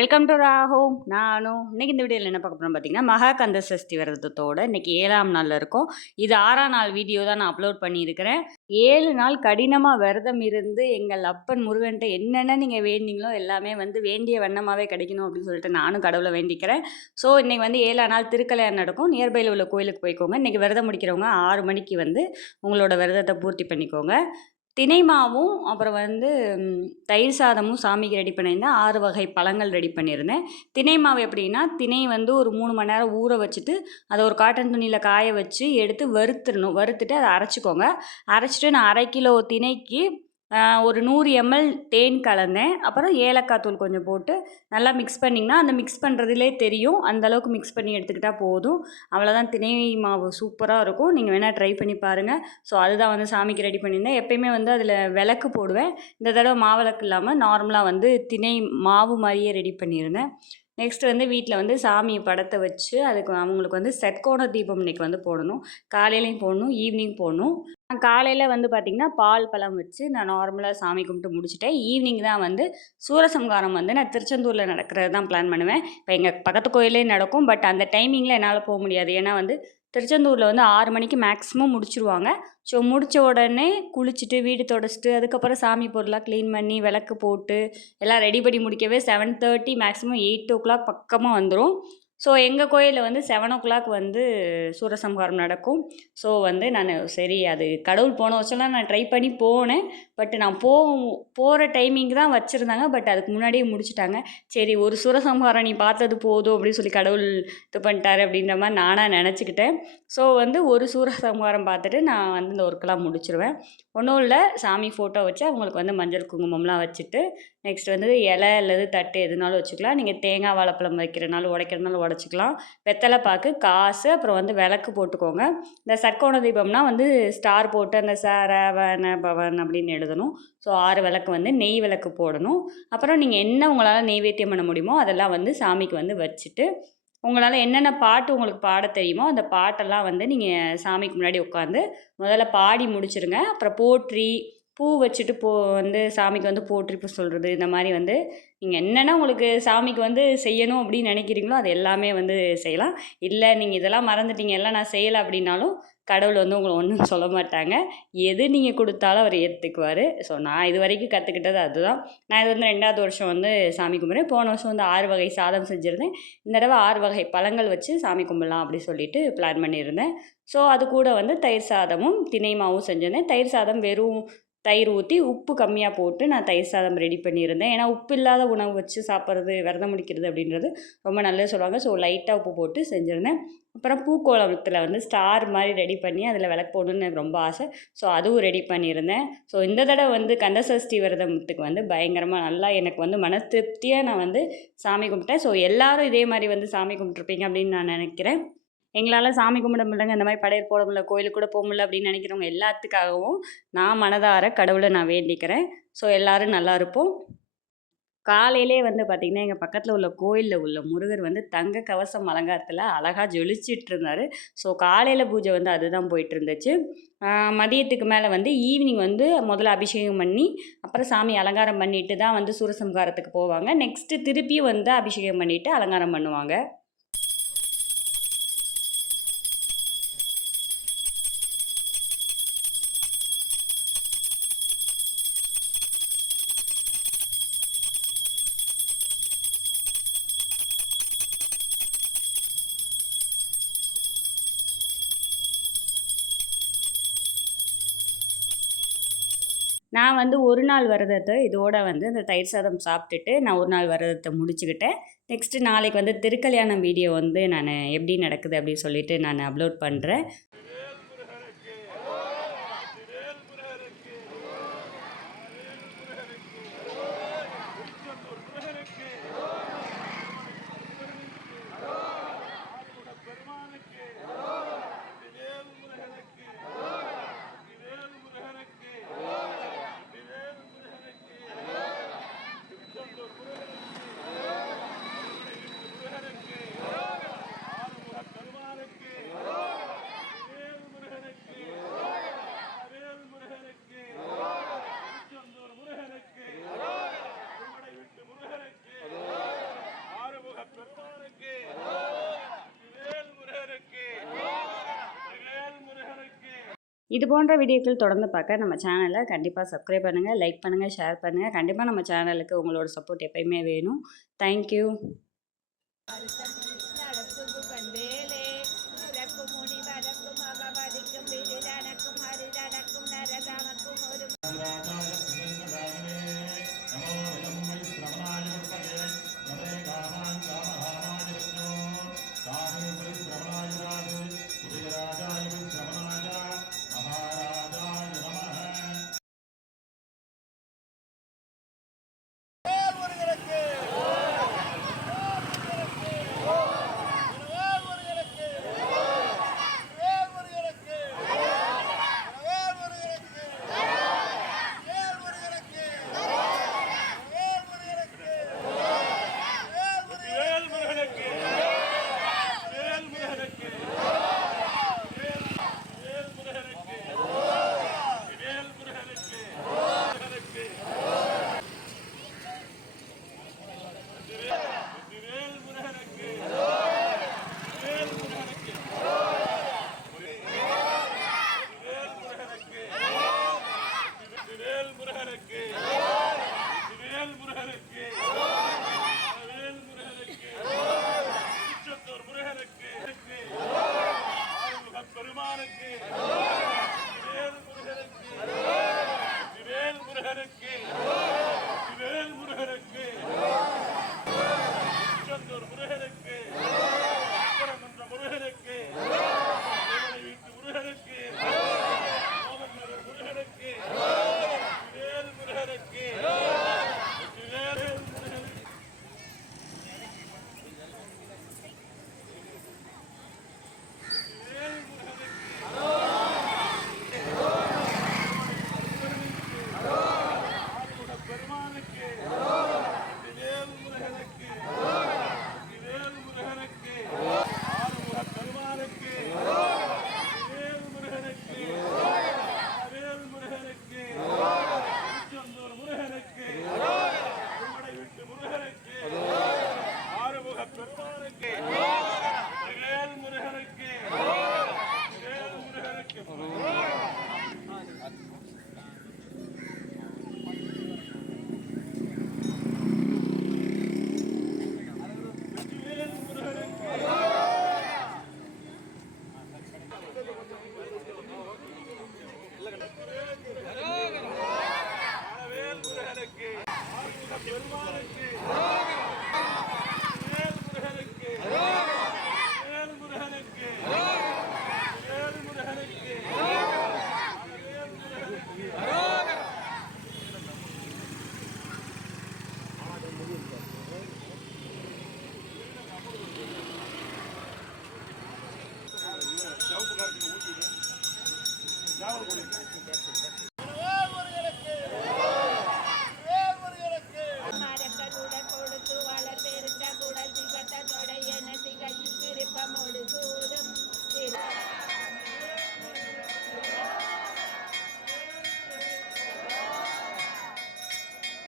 Welcome to ராஹோம். நானும் இன்னைக்கு இந்த வீடியோவில் என்ன பார்க்க போகிறோம் பார்த்தீங்கன்னா, மகா கந்த சஷ்டி விரதத்தோட இன்னைக்கு 7ஆம் நாளில் இருக்கோம். இது 6ஆம் நாள் வீடியோ தான் நான் அப்லோட் பண்ணியிருக்கிறேன். 7 நாள் கடினமாக விரதம் இருந்து எங்கள் அப்பன் முருகன்ட்ட என்னென்ன நீங்கள் வேண்டிங்களோ எல்லாமே வேண்டிய வண்ணமாகவே கிடைக்கணும் அப்படின்னு சொல்லிட்டு நானும் கடவுளை வேண்டிக்கிறேன். ஸோ இன்றைக்கி 7ஆம் நாள் திருக்கல்யாணம் நடக்கும். நியர்பையில் உள்ள கோயிலுக்கு போய்க்கோங்க. இன்றைக்கி விரதம் முடிக்கிறவங்க 6 மணிக்கு உங்களோட விரதத்தை பூர்த்தி பண்ணிக்கோங்க. தினை மாவும் அப்புறம் தயிர் சாதமும் சாமிக்கு ரெடி பண்ணியிருந்தேன். 6 வகை பழங்கள் ரெடி பண்ணியிருந்தேன். தினை மாவு எப்படின்னா, தினை ஒரு 3 மணி நேரம் ஊற வச்சுட்டு அதை ஒரு காட்டன் துணியில் காய வச்சு எடுத்து வறுத்துடணும். வறுத்துட்டு அதை அரைச்சிக்கோங்க. அரைச்சிட்டு நான் 1/2 கிலோ தினைக்கு ஒரு 100 ml தேன் கலந்தேன். அப்புறம் ஏலக்காய் தூள் கொஞ்சம் போட்டு நல்லா மிக்ஸ் பண்ணிங்கன்னா, அந்த மிக்ஸ் பண்ணுறதுலே தெரியும். அந்தளவுக்கு மிக்ஸ் பண்ணி எடுத்துக்கிட்டால் போதும். அவ்வளோதான். தினை மாவு சூப்பராக இருக்கும். நீங்கள் வேணால் ட்ரை பண்ணி பாருங்கள். ஸோ அதுதான் சாமிக்கு ரெடி பண்ணியிருந்தேன். எப்பயுமே அதில் விளக்கு போடுவேன். இந்த தடவை மாவிளக்கு இல்லாமல் நார்மலாக தினை மாவு மாதிரியே ரெடி பண்ணியிருந்தேன். நெக்ஸ்ட் வீட்டில் சாமி படத்தை வச்சு அதுக்கு அவங்களுக்கு செட்கோண தீபம் இன்றைக்கி போடணும். காலையிலையும் போடணும், ஈவினிங் போடணும். காலையில் பார்த்திங்கன்னா பால் பழம் வச்சு நான் நார்மலாக சாமி கும்பிட்டு முடிச்சுட்டேன். ஈவினிங் தான் சூரசம்ஹாரம் நான் திருச்செந்தூரில் நடக்கிறது தான் பிளான் பண்ணுவேன். இப்போ எங்கள் பக்கத்து கோயிலே நடக்கும். பட் அந்த டைமிங்கில் என்னால் போக முடியாது. ஏன்னா திருச்செந்தூரில் 6 மணிக்கு மேக்ஸிமம் முடிச்சுருவாங்க. ஸோ முடித்த உடனே குளிச்சுட்டு வீடு தொடச்சிட்டு அதுக்கப்புறம் சாமி பொருளாக க்ளீன் பண்ணி விளக்கு போட்டு எல்லாம் ரெடி பண்ணி முடிக்கவே 7:30 மேக்ஸிமம் 8 o'clock பக்கமாக வந்துடும். ஸோ எங்கள் கோயிலில் 7 o'clock சூரசம்ஹாரம் நடக்கும். ஸோ நான் சரி அது கடவுள் போன வருஷம்லாம் நான் ட்ரை பண்ணி போனேன். பட் நான் போகிற டைமிங் தான் வச்சுருந்தாங்க. பட் அதுக்கு முன்னாடியே முடிச்சுட்டாங்க. சரி ஒரு சூரசம்ஹாரம் நீ பார்த்தது போதும் அப்படின்னு சொல்லி கடவுள் இது பண்ணிட்டாரு அப்படின்ற மாதிரி நானாக நினச்சிக்கிட்டேன். ஸோ ஒரு சூரசம்ஹாரம் பார்த்துட்டு நான் இந்த ஒர்க்கெலாம் முடிச்சிருவேன். ஒன்றும் இல்லை, சாமி ஃபோட்டோ வச்சு அவங்களுக்கு மஞ்சள் குங்குமம்லாம் வச்சுட்டு நெக்ஸ்ட் இலை அல்லது தட்டு எதுனாலும் வச்சுக்கலாம். நீங்கள் தேங்காய் வாழைப்பழம் வைக்கிறனாலும் உடைக்கிறனாலும் உடச்சிக்கலாம். வெத்தலை பாக்கு, காசு, அப்புறம் விளக்கு போட்டுக்கோங்க. இந்த சட்கோண தீபம்னா ஸ்டார் போட்டு அந்த சரவண பவன் அப்படின்னு எழுதணும். ஸோ 6 விளக்கு நெய் விளக்கு போடணும். அப்புறம் நீங்கள் என்ன உங்களால் நெய்வேத்தியம் பண்ண முடியுமோ அதெல்லாம் சாமிக்கு வச்சுட்டு உங்களால் என்னென்ன பாட்டு உங்களுக்கு பாட தெரியுமோ அந்த பாட்டெல்லாம் நீங்கள் சாமிக்கு முன்னாடி உட்காந்து முதல்ல பாடி முடிச்சிருங்க. அப்புறம் போற்றி பூ வச்சுட்டு சாமிக்கு போற்றி பூ சொல்கிறது. இந்த மாதிரி நீங்கள் என்னென்ன உங்களுக்கு சாமிக்கு செய்யணும் அப்படின்னு நினைக்கிறீங்களோ அது எல்லாமே செய்யலாம். இல்லை நீங்கள் இதெல்லாம் மறந்துட்டீங்க, எல்லாம் நான் செய்யலை அப்படின்னாலும் கடவுள் உங்களை ஒன்றும் சொல்ல மாட்டாங்க. எது நீங்கள் கொடுத்தாலும் அவர் ஏற்றுக்குவார். ஸோ நான் இது வரைக்கும் கற்றுக்கிட்டது அதுதான். நான் இது 2வது வருஷம் சாமி கும்பிட்றேன். போன வருஷம் 6 வகை சாதம் செஞ்சுருந்தேன். இந்த தடவை 6 வகை பழங்கள் வச்சு சாமி கும்பிடலாம் அப்படி சொல்லிட்டு பிளான் பண்ணியிருந்தேன். ஸோ அது கூட தயிர் சாதமும் தினை மாவும் செஞ்சிருந்தேன். தயிர் சாதம் வெறும் தயிர் ஊற்றி உப்பு கம்மியாக போட்டு நான் தயிர் சாதம் ரெடி பண்ணியிருந்தேன். ஏன்னா உப்பு இல்லாத உணவு வச்சு சாப்பிட்றது விரதம் முடிக்கிறது அப்படின்றது ரொம்ப நல்லது சொல்லுவாங்க. ஸோ லைட்டாக உப்பு போட்டு செஞ்சுருந்தேன். அப்புறம் பூக்கோளத்தில் ஸ்டார் மாதிரி ரெடி பண்ணி அதில் விளக்கு போடணுன்னு எனக்கு ரொம்ப ஆசை. ஸோ அதுவும் ரெடி பண்ணியிருந்தேன். ஸோ இந்த தடவை கந்தசஷ்டி விரதத்துக்கு பயங்கரமாக நல்லா எனக்கு மன திருப்தியாக நான் சாமி கும்பிட்டேன். ஸோ எல்லோரும் இதே மாதிரி சாமி கும்பிட்ருப்பீங்க அப்படின்னு நான் நினைக்கிறேன். எங்களால் சாமி கும்பிட முடியலங்க, இந்த மாதிரி படையல் போட முடியல, கோயிலுக்கு கூட போக முடியல அப்படின்னு நினைக்கிறவங்க எல்லாத்துக்காகவும் நான் மனதார கடவுளை நான் வேண்டிக்கிறேன். ஸோ எல்லோரும் நல்லா இருப்போம். காலையிலே பார்த்திங்கன்னா எங்கள் பக்கத்தில் உள்ள கோயிலில் உள்ள முருகர் தங்க கவசம் அலங்காரத்தில் அழகாக ஜொலிச்சிட்டு இருந்தார். ஸோ காலையில் பூஜை அதுதான் போயிட்டு இருந்துச்சு. மதியத்துக்கு மேலே ஈவினிங் முதல்ல அபிஷேகம் பண்ணி அப்புறம் சாமி அலங்காரம் பண்ணிட்டு தான் சூரசம்ஹாரத்துக்கு போவாங்க. நெக்ஸ்ட்டு திருப்பியும் அபிஷேகம் பண்ணிவிட்டு அலங்காரம் பண்ணுவாங்க. நான் ஒரு நாள் விரதத்தை இதோட இந்த தயிர் சாதம் சாப்பிட்டுட்டு நான் ஒரு நாள் விரதத்தை முடிச்சுக்கிட்டேன். நெக்ஸ்ட்டு நாளைக்கு திருக்கல்யாணம் வீடியோ நான் எப்படி நடக்குது அப்படின்னு சொல்லிட்டு நான் அப்லோட் பண்ணுறேன். இது போன்ற வீடியோக்கள் தொடர்ந்து பார்க்க நம்ம சேனலை கண்டிப்பாக சப்ஸ்கிரைப் பண்ணுங்கள், லைக் பண்ணுங்கள், ஷேர் பண்ணுங்கள். கண்டிப்பாக நம்ம சேனலுக்கு உங்களோட சப்போர்ட் எப்பயுமே வேணும். தேங்க்யூ. பெருமானுக்கு